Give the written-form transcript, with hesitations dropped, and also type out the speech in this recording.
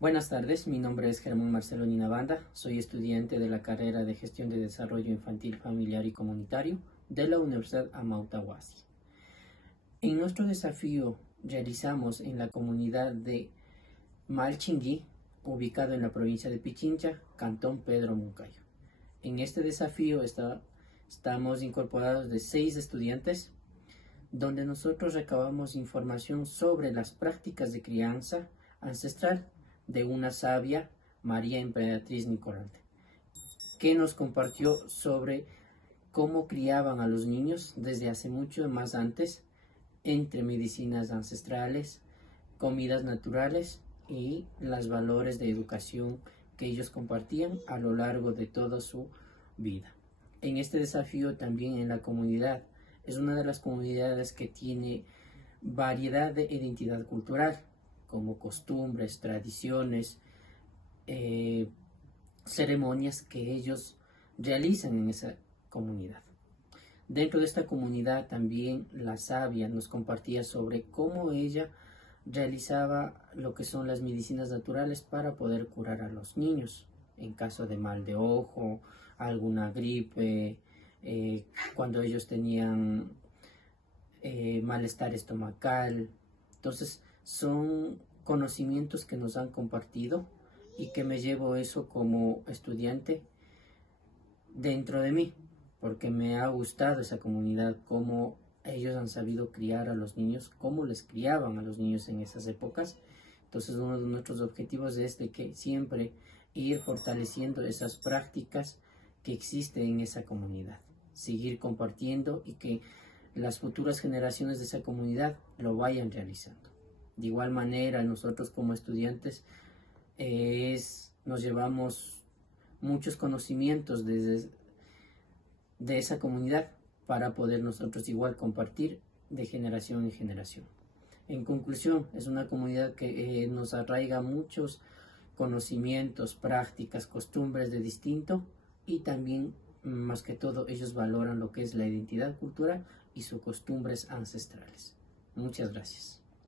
Buenas tardes, mi nombre es Germán Marcelo Ninabanda, soy estudiante de la carrera de Gestión de Desarrollo Infantil, Familiar y Comunitario de la Universidad Amauta Huasi. En nuestro desafío realizamos en la comunidad de Malchingui, ubicado en la provincia de Pichincha, Cantón Pedro Moncayo. En este desafío estamos incorporados de 6 estudiantes, donde nosotros recabamos información sobre las prácticas de crianza ancestral de una sabia, María Emperatriz Nicorante, que nos compartió sobre cómo criaban a los niños desde hace mucho más antes, entre medicinas ancestrales, comidas naturales y los valores de educación que ellos compartían a lo largo de toda su vida. En este desafío también en la comunidad, es una de las comunidades que tiene variedad de identidad cultural, como costumbres, tradiciones, ceremonias que ellos realizan en esa comunidad. Dentro de esta comunidad también la sabia nos compartía sobre cómo ella realizaba lo que son las medicinas naturales para poder curar a los niños en caso de mal de ojo, alguna gripe, cuando ellos tenían malestar estomacal. Entonces son conocimientos que nos han compartido y que me llevo eso como estudiante dentro de mí, porque me ha gustado esa comunidad, cómo ellos han sabido criar a los niños, cómo les criaban a los niños en esas épocas. Entonces uno de nuestros objetivos es de que siempre ir fortaleciendo esas prácticas que existen en esa comunidad, seguir compartiendo y que las futuras generaciones de esa comunidad lo vayan realizando. De igual manera, nosotros como estudiantes nos llevamos muchos conocimientos de esa comunidad para poder nosotros igual compartir de generación en generación. En conclusión, es una comunidad que nos arraiga muchos conocimientos, prácticas, costumbres de distinto, y también, más que todo, ellos valoran lo que es la identidad cultural y sus costumbres ancestrales. Muchas gracias.